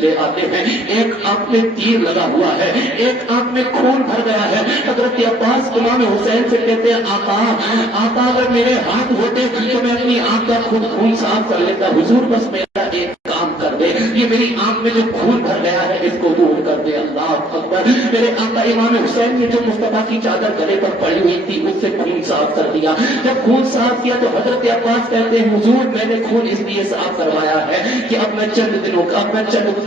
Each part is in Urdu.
لے آتے ہیں. ایک آنکھ میں تیر لگا ہوا ہے, ایک آنکھ میں خون بھر گیا ہے. حضرت عباس امام حسین سے کہتے ہیں آقا اگر میرے ہاتھ ہوتے تو میں اپنی آنکھ کا خون صاف کر لیتا. حضور بس میرا ایک کام کر دے, یہ میری آنکھ میں جو خون بھر گیا ہے اس کو دور کر دے. اللہ اکبر. میرے آقا امام حسین نے جو مصطفیٰ کی چادر گلے پر پڑی ہوئی تھی اس سے خون صاف کر دیا. جب خون صاف کیا تو حضرت عباس کہتے ہیں حضور میں نے خون اس لیے صاف کروایا ہے کہ اب میں چند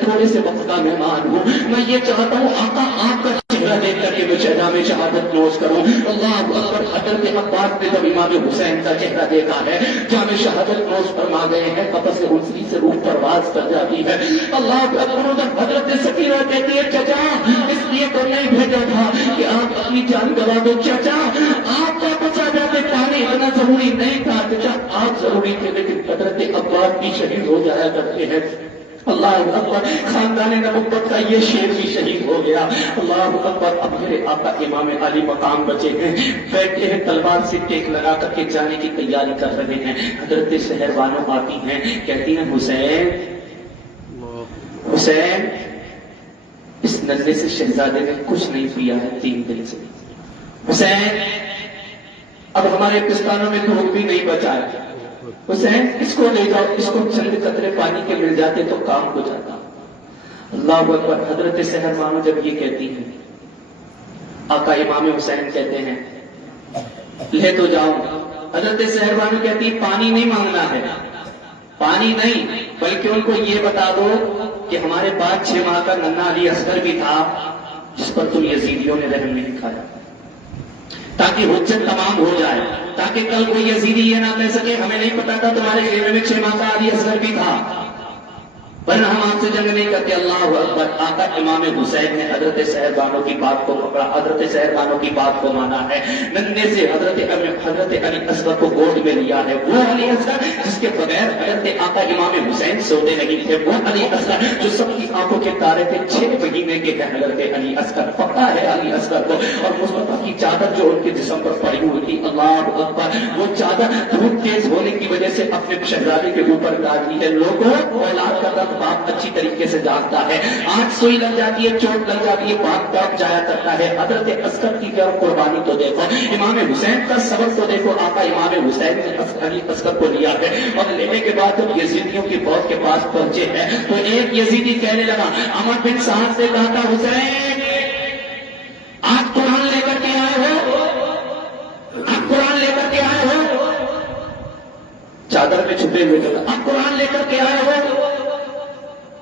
تھوڑے سے وقت کا مہمان ہوں. میں یہ چاہتا ہوں آقا آپ کا چہرہ دیکھ کر کے میں جام شہادت نوش کروں. اللہ اکبر. حضرت عباس نے جب امام حسین کا چہرہ دیکھا ہے جام شہادت نوش فرما گئے ہیں. قفس انسری سے روح پرواز کر جاتی ہے. اللہ اکبر. حضرت سکینہ کہتی ہے چچا اس لیے تو نہیں بھیجا تھا کہ آپ اپنی جان گوا دو. چچا آپ کا بچا جاتے پانی اتنا ضروری نہیں تھا. چچا آپ ضروری تھے لیکن حضرت عباس بھی شہید ہو جایا کرتے ہیں. اللہ اکبر. خاندان نبوت کا یہ شیر بھی شہید ہو گیا. اللہ اکبر. اب میرے آقا امام علی مقام بچے ہیں, بیٹھے ہیں تلوار سے ٹیک لگا کر کے جانے کی تیاری کر رہے ہیں. حضرت سحر بانو آتی ہیں, کہتی ہیں حسین اس نظرے سے شہزادے نے کچھ نہیں پیا ہے 3 دن سے. حسین اب ہمارے پستانوں میں دودھ بھی نہیں بچا ہے. حسین اس کو لے جاؤ, اس کو چند قطرے پانی کے مل جاتے تو کام ہو جاتا. اللہ اکبر. حضرت سحر بانو جب یہ کہتی ہیں آقا امام حسین کہتے ہیں لے تو جاؤ. حضرت سحر بانو کہتی پانی نہیں مانگنا ہے, پانی نہیں, بلکہ ان کو یہ بتا دو کہ ہمارے پاس 6 ماہ کا ننھا علی اصغر بھی تھا جس پر تم یزیدیوں نے رحم نہیں کھایا, تاکہ حجت تمام ہو جائے, تاکہ کل کوئی یزیدی یہ نہ کہہ سکے ہمیں نہیں پتا تھا تمہارے خیمے میں 6 ماہ کا علی اصغر بھی تھا, ورنہ ہم آپ سے جنگ نہیں کرتے. اللہ اکبر. آقا امام حسین نے حضرت سحر بانو کی بات کو پکڑا, حضرت سحر بانو کی بات کو مانا ہے. ننھے سے حضرت علی اصغر کو گود میں لیا ہے. وہ علی اصغر جس کے بغیر حضرت آقا امام حسین سوتے نہیں تھے, وہ علی اصغر جو سب کی آنکھوں کے تارے تھے. 6 مہینے کے ہیں حضرت علی اصغر. پکڑا ہے علی اصغر کو, اور مصطفیٰ کی چادر جو ان کے جسم پر پڑی ہوئی تھی, اللہ اکبر, وہ چادر دھوپ تیز ہونے کی وجہ سے اپنے شہزادے کے اوپر ڈال دی ہے. لوگوں اولاد کا درد باپ اچھی طریقے سے جانتا ہے. آنکھ سوئی لگ جاتی ہے, چوٹ لگ جاتی ہے, باپ ڈاک جایا کرتا ہے. حضرت اصغر کی کیا قربانی تو دیکھو, امام حسین کا سبق تو دیکھو. آقا امام حسین نے علی اصغر کو لیا ہے, اور لینے کے بعد جب یزیدیوں کی فوج کے پاس پہنچے ہیں تو ایک یزیدی کہنے لگا, عمر بن سعد سے کہا تھا حسین آج قرآن لے کر کے آئے ہو, آپ قرآن لے کر کے آئے ہو. چادر میں چھپے ہوئے تھے, آپ قرآن لے کر کے آئے ہو.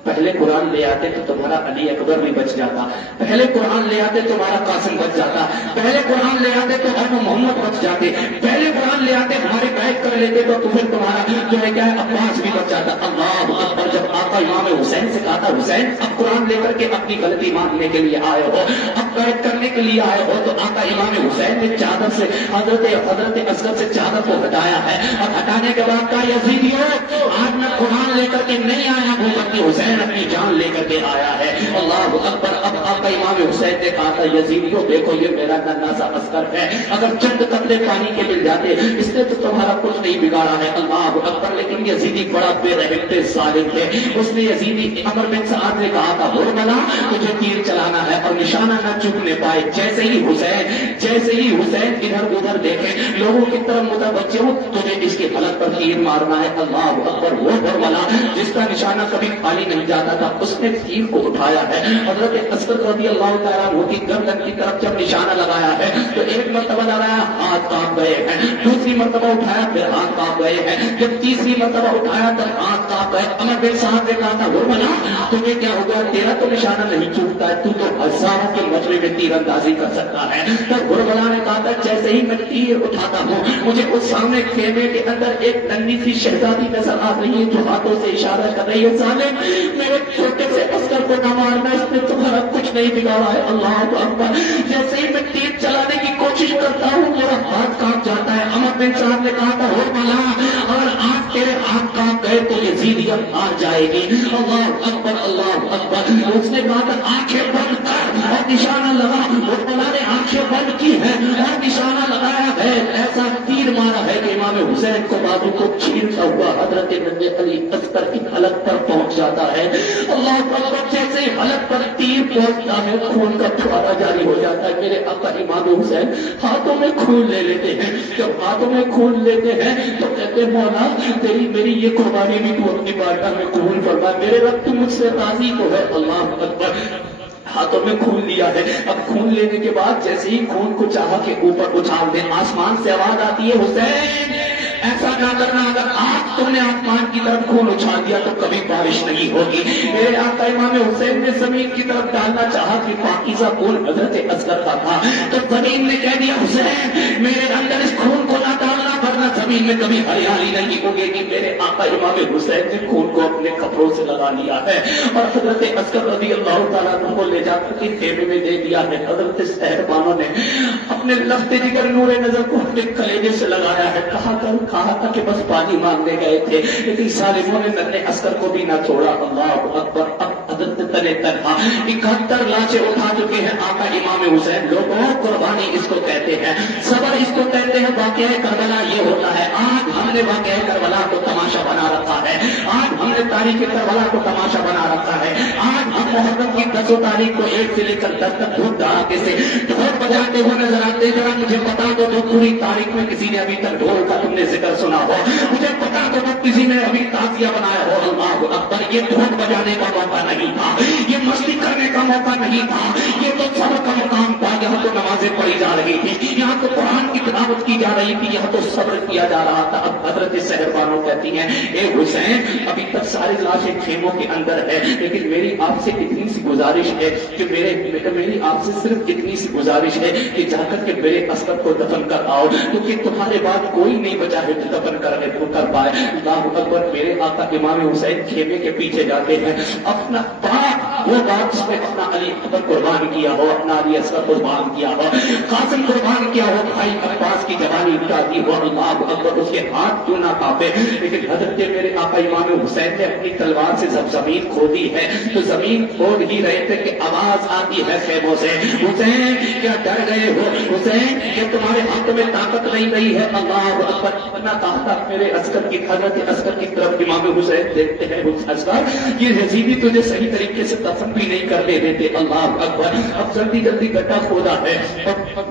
پہلے قرآن لے آتے تو تمہارا علی اکبر بھی بچ جاتا, پہلے قرآن لے آتے تمہارا قاسم بچ جاتا, پہلے قرآن لے آتے تو ہم محمد بچ جاتے, پہلے قرآن لے آتے ہمارے بیعت کر لیتے تو پھر تمہارا جو ہے کیا ہے عباس بھی بچ جاتا. اللہ اکبر. جب آقا امام حسین سے کہا تھا حسین اب قرآن لے کر کے اپنی غلطی ماننے کے لیے آئے ہو, اب بیعت کرنے کے لیے آئے ہو, تو آقا امام حسین نے چادر سے حضرت اصغر سے چادر کو ہٹایا ہے, اور ہٹانے کے بعد کہا یزیدیوں آج میں قرآن لے کر کے نہیں آیا ہوں بلکہ حسین اپنی جان لے کر کے آیا ہے. اللہ اکبر. اب آقا امام حسین نے کہا تھا یزیدیوں دیکھو یہ میرا ننھا سا اصغر ہے, اگر چند قطرے پانی کے مل جاتے اس نے تو تمہارا کچھ نہیں بگاڑا ہے. اللہ اکبر. لیکن یزیدی بڑا بے رحم تھے, ظالم تھے. اس نے یزیدی عمر بن سعد نے کہا تھا ہرملا تجھے تیر چلانا ہے اور نشانہ نہ چکنے پائے. جیسے ہی حسین ادھر ادھر دیکھے لوگوں کی طرف متوجہ ہو, تجھے اس کے حلق پر تیر مارنا ہے. اللہ اکبر. وہ ہرملا جس کا نشانہ کبھی خالی نہیں جاتا تھا اس نے تیر کو اٹھایا ہے. حضرت اصغر رضی اللہ تعالیٰ عنہ کی گردن کی طرف جب نشانہ لگایا ہے تو ایک مرتبہ لگایا ہاتھ کانپ گئے ہیں, دوسری مرتبہ اٹھایا پھر ہاتھ کانپ گئے ہیں, جب تیسری مرتبہ اٹھایا تب ہاتھ کانپ گئے. عمر بن سعد نے کہا تھا ہرملا تمہیں کیا ہو گیا, تیرا تو نشانہ نہیں چوکتا ہے, تو ہزاروں کے مجرے میں تیر اندازی کر سکتا ہے. تب ہرملا نے کہا تھا جیسے ہی میں تیر اٹھاتا ہوں مجھے اس سامنے خیمے کے اندر ایک ننھی سی شہزادی نظر آ رہی ہے جو ہاتھوں سے اشارہ کر رہی ہے, ظالم میرے چھوٹے سے اصغر کو نہ مارنا, اس نے تمہارا کچھ نہیں بگاڑا ہے. اللہ اکبر. جیسے ہی میں تیر چلانے کی کوشش کرتا ہوں میرا ہاتھ کانپ جاتا ہے. عمر بن سعد نے کہا تھا ہرملا اور آج تیرے ہاتھ کانپ گئے تو یزیدیت مار جائے گی. اللہ اکبر. اللہ اکبر. اس نے کہا تھا آنکھیں بند کر اور نشانہ لگا. ہرملا نے آنکھیں بند کی ہے اور نشانہ لگایا ہے, ایسا تیر مارا ہے کہ امام حسین حسین کو بازو کو چھیلتا ہوا حضرت نبی علی اصغر کی حلق پر پہنچ جاتا ہے. اللہ اکبر. جیسے ہی حلق پر تیر پہنچتا ہے خون کا فوارہ جاری ہو جاتا ہے. میرے آقا امام حسین ہاتھوں میں خون لے لیتے ہیں. جب ہاتھوں میں خون لیتے ہیں تو کہتے ہیں مولا تیری میری یہ قربانی بھی تو اپنی بارگاہ میں قبول فرما. میرے رب تو مجھ سے راضی تو ہے. اللہ اکبر. ہاتھوں میں خون لیا ہے. اب خون لینے کے بعد جیسے ہی خون کو چاہا کے اوپر اچھال دے, آسمان سے آواز آتی ہے حسین ایسا نہ کرنا, اگر آج تم نے آسمان کی طرف خون اچھال دیا تو کبھی بارش نہیں ہوگی. میرے آقا امام حسین نے زمین کی طرف ڈالنا چاہا کہ پاکیزہ خون حضرت اصغر کا تھا, تو زمین نے کہہ دیا حسین میرے اندر اس خون کو نہ ڈالنا ورنہ زمین میں کبھی ہریالی نہیں ہوگی. کہ میرے آقا امام حسین نے خون کو اپنے کپڑوں سے لگا لیا ہے اور حضرت اصغر رضی اللہ تعالیٰ عنہ کو لے جا کر کے خیمے میں دے دیا ہے. حضرت صاحبانوں نے اپنے لفظ جگر نور نظر کو اپنے کلیجے سے لگایا ہے. کہا تھا کہ بس پانی مانگنے گئے تھے, لیکن ظالموں نے ننھے اصغر کو بھی نہ چھوڑا. اللہ اکبر. اب حضرت تنے تنہا 71 لاشیں اٹھا چکے ہیں آقا امام حسین. لوگوں قربانی اس کو کہتے ہیں, صبر اس کو کہتے ہیں. واقعہ کربلا یہ ہوتا ہے. آج ہم نے واقعہ کربلا کو تماشا بنا رکھا ہے. آج ہم نے تاریخ کربلا کو تماشا بنا رکھا ہے. آج ہم محرم کی 10 تاریخ کو 1 سے لے کر 10 تک دھوم دھڑاکے سے ڈھول بجاتے ہوئے نظر آتے. ذرا مجھے بتا دو تو پوری تاریخ میں کسی نے ابھی تک ڈھول کا تم نے ذکر سنا ہو. مجھے پتا تو کسی نے ابھی تعزیہ بنایا ہو. اللہ اکبر. یہ ڈھول بجانے کا موقع نہیں تھا, یہ مستی کرنے کا موقع نہیں تھا, یہ تو صبر کا مقام تھا. یہاں تو نمازیں پڑھی جا رہی تھی, یہاں تو قرآن کی تلاوت کی جا رہی تھی, یہاں تو صبر کیا جا رہا تھا. اب حضرت صاحبانوں کہتی ہیں اے حسین ابھی تک ساری لاشیں خیموں کے اندر ہے, لیکن میری آپ سے اتنی سی گزارش ہے کہ میری آپ سے صرف اتنی سی گزارش ہے کہ جا کر کے میرے اصغر کو دفن کر آؤ, کیونکہ تمہارے بعد کوئی نہیں بچا ہے جو دفن کر پائے. اللہ اکبر. میرے آقا امام حسین خیمے کے پیچھے جاتے ہیں. اپنا باپ وہ باپ جس نے اپنا علی اکبر قربان کیا ہو, اپنا علی اصغر قربان کیا ہو, قاسم قربان کیا ہو, بھائی عباس کی جوانی اٹھاتی ہو. اللہ اکبر. اس کے ہاتھ کیوں نہ کانپے, لیکن حضرت میرے آقا امام حسین نے اپنی تلوار سے جب زمین کھودی ہے تو زمین کھود ہی رہے تھے کہ آواز آتی ہے خیموں سے, حسین کیا ڈر گئے ہو, حسین کہ تمہارے ہاتھوں میں طاقت نہیں رہی ہے. اللہ اکبر. اتنا کہا تھا میرے اصغر کی, حضرت اصغر کی طرف امام حسین دیکھتے ہیں, اصغر یہ یزیدی تجھے صحیح طریقے سے دفن بھی نہیں کرنے دیتے. اللہ اکبر. اب جلدی گڈھا کھودا ہے,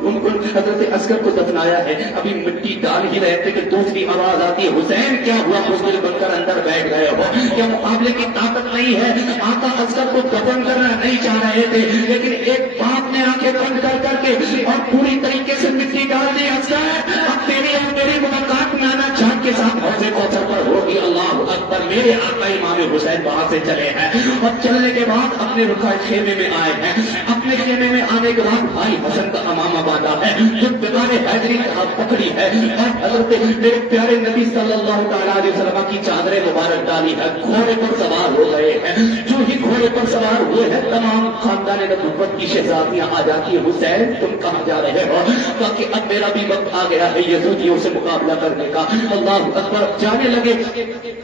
ان کو حضرت اصغر کو دفنایا ہے, ابھی مٹی ڈال ہی رہے تھے کہ دوسری آواز آتی ہے حسین کیا ہوا, بزدل بن کر اندر بیٹھ گئے ہو, کیا مقابلے کی طاقت نہیں ہے. آقا اصغر کو دفن کرنا نہیں چاہ رہے تھے, لیکن ایک باپ نے آنکھیں بند کر کے اور پوری طریقے سے مٹی ڈال دی. اصغر اب تیری اور میری ملاقات نانا چاند کے ساتھ حوض کوثر پر ہوگی. اللہ اکبر. میرے آقا امام حسین وہاں سے چلے ہیں اور چلنے کے بعد اپنے رکھا خیمے میں آئے ہیں. اپنے خیمے میں آنے کے بعد بھائی حسن کا امامہ باندھا ہے, جو بیمار حیدری پکڑی ہے اور حضرت میرے پیارے نبی صلی اللہ تعالیٰ علیہ وسلم کی چادریں مبارک ڈالی ہے. گھوڑے پر سوار ہو گئے ہیں. جو ہی گھوڑے پر سوار ہوئے ہیں تمام خاندان نبوت کی شہزادیاں آ جاتی ہیں. حسین تم کہاں جا رہے ہو, تاکہ اب میرا بھی وقت آ گیا ہے یزیدیوں سے مقابلہ کرنے کا. اللہ اکبر. جانے لگے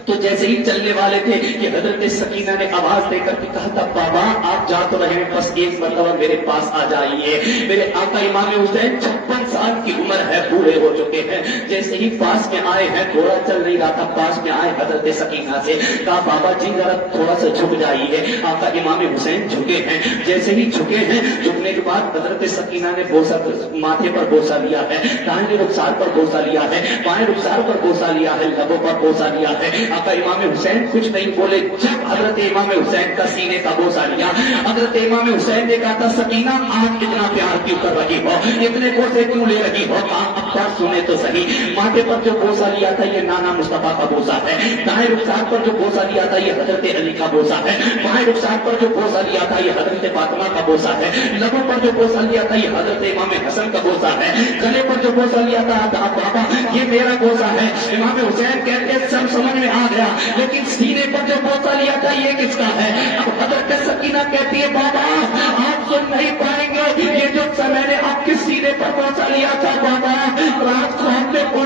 تو جیسے ہی چلنے والے تھے کہ حضرت سکینہ نے آواز دے کر کے کہا تھا بابا آپ جا تو رہے, بس ایک مرتبہ میرے پاس آ جائیے. میرے آقا امام حسین 56 سال کی عمر ہے, بوڑھے ہو چکے ہیں. جیسے ہی پاس میں آئے ہیں, گھوڑا چل نہیں رہا تھا, پاس میں آئے حضرت سکینہ سے کہا بابا جی ذرا تھوڑا سا جھک جائیے. آقا امام حسین جھکے ہیں. جیسے ہی جھکے ہیں, جھکنے کے بعد حضرت سکینہ نے بوسہ ماتھے پر بوسہ لیا ہے, دائیں رخسار پر بوسہ لیا ہے, بائیں رخسار پر بوسہ لیا ہے, لبوں پر بوسہ لیا ہے. آقا امام حسین کچھ نہیں بولے. جب حضرت امام حسین کا سینے کا بوسہ لیا, حضرت امام حسین نے کہا تھا سکینہ آپ اتنا پیار کیوں کر رہی ہو, اتنے بوسے کیوں لے رہی ہو. اب سنے تو صحیح, ماتھے پر جو بوسہ لیا تھا یہ نانا مصطفیٰ کا بوسہ ہے, دائیں رخسار پر جو بوسہ لیا تھا یہ حضرت علی کا بوسہ ہے, بائیں رخسار پر جو بوسہ لیا تھا یہ حضرت فاطمہ کا بوسہ ہے, لبوں پر جو بوسہ لیا تھا یہ حضرت امام حسن کا بوسہ ہے, گلے پر جو بوسہ لیا تھا بابا یہ میرا بوسہ ہے. امام حسین کہتے ہیں سب سمجھ میں آ گیا, لیکن سینے پر جو بوسہ لیا تھا یہ کس کا ہے. اب حضرت سکینہ کہتی ہے بابا آپ سن نہیں پائیں گے, یہ جو میں نے آپ کے سینے پر بوسہ لیا تھا بابا رات کو ہم نے اور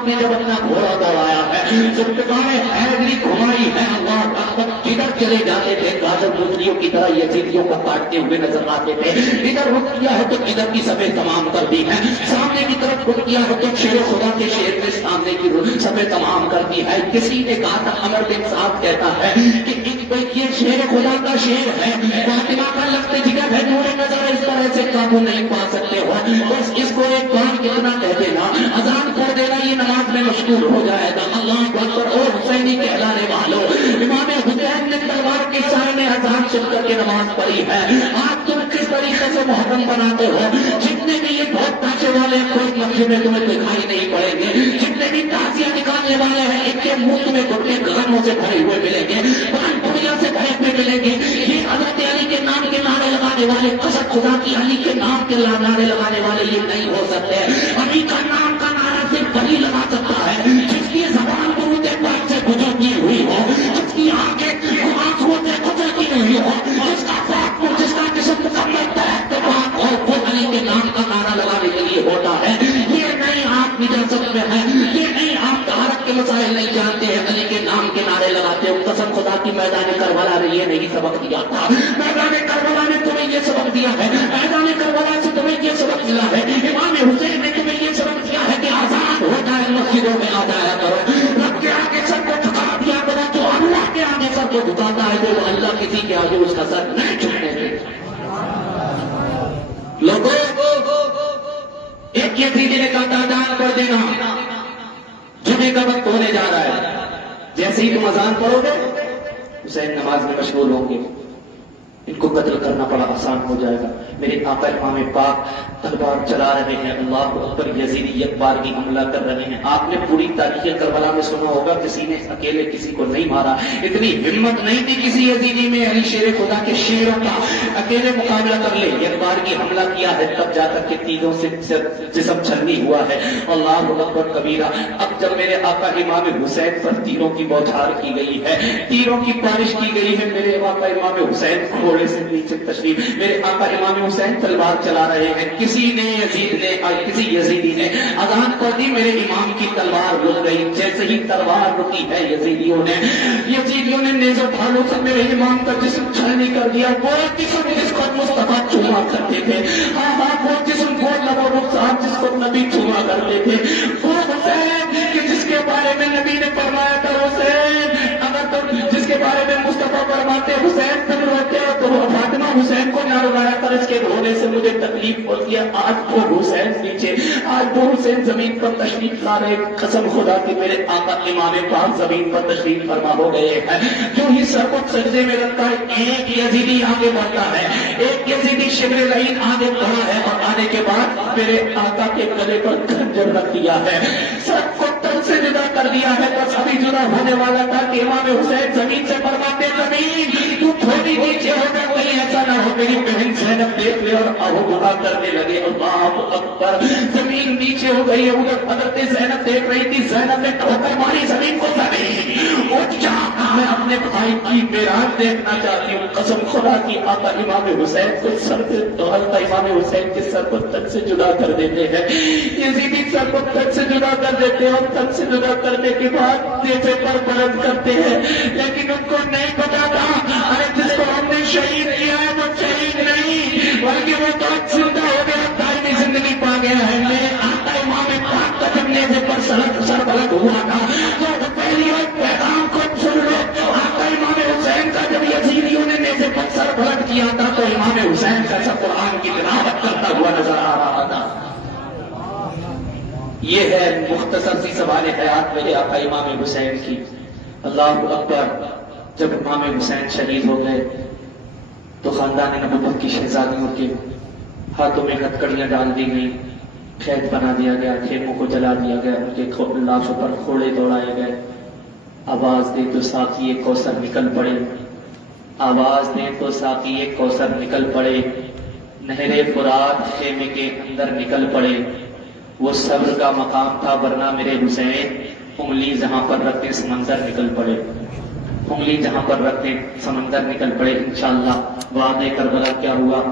پاک نے جب اپنا گھوڑا دوڑایا ہے، ذوالفقار حیدری گھمائی ہے، اللہ اکبر، جدھر چلے جاتے تھے گاجر گوجریوں کی طرح یزیدیوں کو کاٹتے ہوئے نظر آتے تھے، ادھر رک کیا ہے تو ادھر کی سبیں تمام کر دی ہے، سامنے کی طرف رک کیا ہے تو شیر خدا کے شیر نے سامنے کی سبیں تمام کر دی ہے۔ کسی نے کہا تھا، عمر بن سعد کہتا ہے کہ یہ شیر خدا کا شیر ہے، فاطمہ کا لخت جگر ہے، نور نظر اس طرح سے قابو نہیں پا سکتے ہو، بس اس کو ایک بار کتنا کہہ دینا، اذان پڑھ دینا، یہ نماز میں مشغول ہو جائے گا۔ اللہ اکبر، اور حسینی کہلانے والوں، امام حسین نے تلوار کے سائے میں اذان سن کر کے نماز پڑھی ہے۔ آج تم کس طریقے سے محرم بناتے ہو، جتنے بھی یہ بہت پیسے والے کوئی مسجد میں تمہیں دکھائی نہیں پڑیں گے، جتنے بھی تعزیہ نکالنے والے ہیں ان کے منہ تمہیں گھٹنے گرموں سے بھرے ہوئے ملیں گے، پان پڑیاں سے بھرے ہوئے ملیں گے۔ یہ حضرت علی کے نام کے نعرے لگانے والے، قسم خدا کی علی کے نام کے نعرے لگانے والے یہ نہیں ہو سکتے۔ علی کا نام کا نعرہ صرف وہی لگا سکتا ہے جس کی زبان درود پاک سے گزر کی ہوئی ہو، جس کی آنکھیں آنکھوں سے گزر کی ہوئی ہو، جس کا پاک جس کا جسم مکمل پاک اور خود علی کے نام کا نعرہ لگانے کے لیے ہوتا ہے۔ یہ نہیں آپ نجاست میں ہے، یہ نہیں آپ طہارت کے مسائل نہیں جانتے ہیں، علی کے نام کے نعرے لگاتے ہو۔ قسم خدا کی میدان کربلا نے یہ نہیں سبق دیا تھا، میدان کربلا نے تمہیں یہ سبق دیا ہے، میدان کربلا سے تمہیں یہ سبق ملا ہے، امام حسین نے تمہیں یہ سبق دیا ہے کہ آزاد ہو جائے، مسجدوں میں آ جایا کرو، رب کے آگے سر کو جھکا دیا کرو، جو اللہ کے آگے سر کو جھکاتا ہے جو اللہ کسی کے آگے اس کا سر نہیں جھکنے دیتا۔ لوگوں، ایک یزیدی نے کہا تھا اذان پڑھ دینا، جمعے کا وقت ہونے جا رہا ہے، جیسے ہی تم اذان پڑھو گے حسین نماز میں مشغول ہوں گے، ان کو قتل کرنا بڑا آسان ہو جائے گا۔ میرے آقا امام پاک تلوار چلا رہے ہیں، اللہ اکبر، یزیدی ایک بار کی حملہ کر رہے ہیں۔ آپ نے پوری تاریخ کربلا میں سنا ہوگا کسی نے اکیلے کسی کو نہیں مارا، اتنی ہمت نہیں تھی کسی یزیدی میں علی شیر خدا کے شیروں کا اکیلے مقابلہ کر لے، ایک بار کی حملہ کیا ہے تب جا کر کے تیروں سے جسم چھلنی ہوا ہے۔ اللہ اکبر کبیرہ۔ اب جب میرے آقا امام حسین پر تیروں کی بوچھار کی گئی ہے، تیروں کی بارش کی گئی ہے، میرے آقا امام حسین گھوڑے سے نیچے تشریف، میرے آقا امام حسین تلوار چلا رہے ہیں، کسی یزیدی نے اذان پڑھ دی، میرے امام کی تلوار رک گئی، جیسے ہی تلوار رکی ہے یزیدیوں نے نیز و ڈھالوں سے میرے امام کا جسم چھلنی کر دیا، وہ جسم جس کو مصطفیٰ چھوا کرتے تھے، وہ جسم وہ لب و رخسار جس کو نبی چھوا کرتے تھے، وہ حسین کہ جس کے بارے میں نبی نے فرمایا تھا، حسین اگر تم جس کے بارے میں مصطفیٰ فرماتے حسین تم روتے ہو تو فاطمہ حسین کو نہ رلایا کر، اس کے رونے سے مجھے تکلیف ہوتی ہے۔ آج وہ حسین نیچے، آج وہ حسین زمین پر تشریف لا رہے، قسم خدا کی میرے آقا امام پاک زمین پر تشریف فرما ہو گئے ہیں، جو ہی سر کو سجدے میں رکھتا ہے ایک یزیدی آگے بڑھتا ہے، ایک یزیدی شبر لعین آگے بڑھا ہے، اور آنے کے بعد میرے آقا کے گلے پر خنجر رکھ دیا ہے، سب کو تن سے جدا کر دیا ہے، بس ابھی جدا ہونے والا تھا کہ امام حسین زمین سے فرماتے زمین تو تھوڑی نیچے ہو کر کہیں ایسا نہ ہو میری بہن زینب دیکھ لے اور آہو بڑا کرنے لگے۔ اللہ اکبر، زمین نیچے ہو گئی ہے، ادھر حضرت زینب دیکھ رہی تھی، زینب نے ٹھوکر ماری زمین کو، زمین اٹھ جا، میں اپنے بھائی کی معراج دیکھنا چاہتی ہوں۔ قسم خدا کی آقا امام حسین کو سر سے حضرت امام حسین کے سر کو تن سے جدا کر دیتے ہیں، یزیدی سر کو تن سے جدا کر دیتے ہیں، اور تن سے جدا کرنے کے بعد نیچے پر بلند کرتے ہیں، لیکن ان کو نہیں پتا تھا ارے جس کو ہم نے شہید کیا ہے وہ شہید نہیں بلکہ وہ تو زندہ ہو گیا، دائمی زندگی پا گیا ہے۔ میرے آقا امام پاک کا جب نیزے پر سر بلند ہوا تھا تو پہلی اور پیغام کو سن لو، آقا امام حسین کا جب یزیدیوں نے نیزے پر سر بلند کیا تھا تو امام حسین کا سر قرآن کی تلاوت کرتا ہوا نظر آ رہا تھا۔ یہ ہے مختصر سی سوال حیات میرے آقا امام حسین کی۔ اللہ اکبر، جب امام حسین شہید ہو گئے تو خاندان نبوت کی شہزادیوں کے ہاتھوں میں ہتکڑیاں ڈال دی گئی، قید بنا دیا گیا، خیموں کو جلا دیا گیا، ان کے لاشوں پر گھوڑے دوڑائے گئے۔ آواز دے تو ساقی کوثر نکل پڑے، آواز دے تو ساقی کوثر نکل پڑے، نہر فرات خیمے کے اندر نکل پڑے۔ وہ صبر کا مقام تھا، ورنہ میرے حسین انگلی جہاں پر رکھتے سمندر نکل پڑے، انگلی جہاں پر رکھتے سمندر نکل پڑے۔ انشاءاللہ وعدے کربلا کیا ہوا،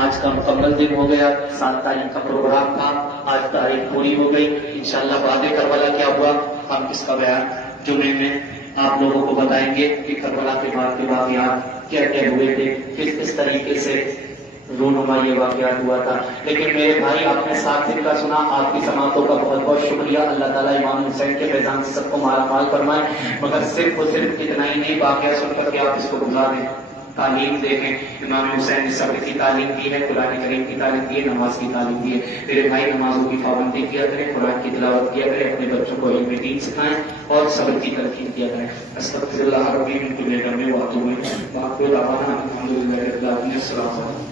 آج کا مکمل دن ہو گیا، 7 تاریخ کا پروگرام تھا، آج تاریخ پوری ہو گئی. انشاءاللہ بعد کربلا کیا ہوا ہم اس کا بیان جمعے میں آپ لوگوں کو بتائیں گے کہ کربلا کے بعد کے واقعات کیا کیا ہوئے تھے, کس طریقے سے رونما یہ واقعات ہوا تھا. لیکن میرے بھائی آپ نے 7 دن کا سنا, آپ کی سماعتوں کا بہت بہت شکریہ. اللہ تعالیٰ امام حسین کے فیضان سے سب کو مالا مال فرمائے. مگر صرف اور صرف اتنا ہی نہیں, واقعہ سن کر کے آپ اس کو گزار دیں. تعلیم دیکھیں, امام حسین نے صبر کی تعلیم دی ہے, قرآن کریم کی تعلیم دی ہے, نماز کی تعلیم دی ہے. میرے بھائی نمازوں کی پابندی کیا کریں, قرآن کی تلاوت کیا کریں, اپنے بچوں کو علم دین سکھائیں اور صبر کی تلقین کیا کریں. استغفر اللہ ربی من کل ذنب واتوب الیہ. وآخر دعوانا الحمدللہ رب العالمین. السلام علیکم.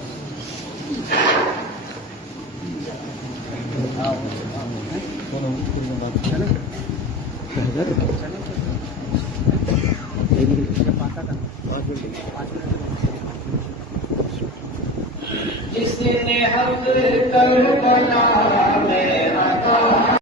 جس نے حق کربلا میں عطا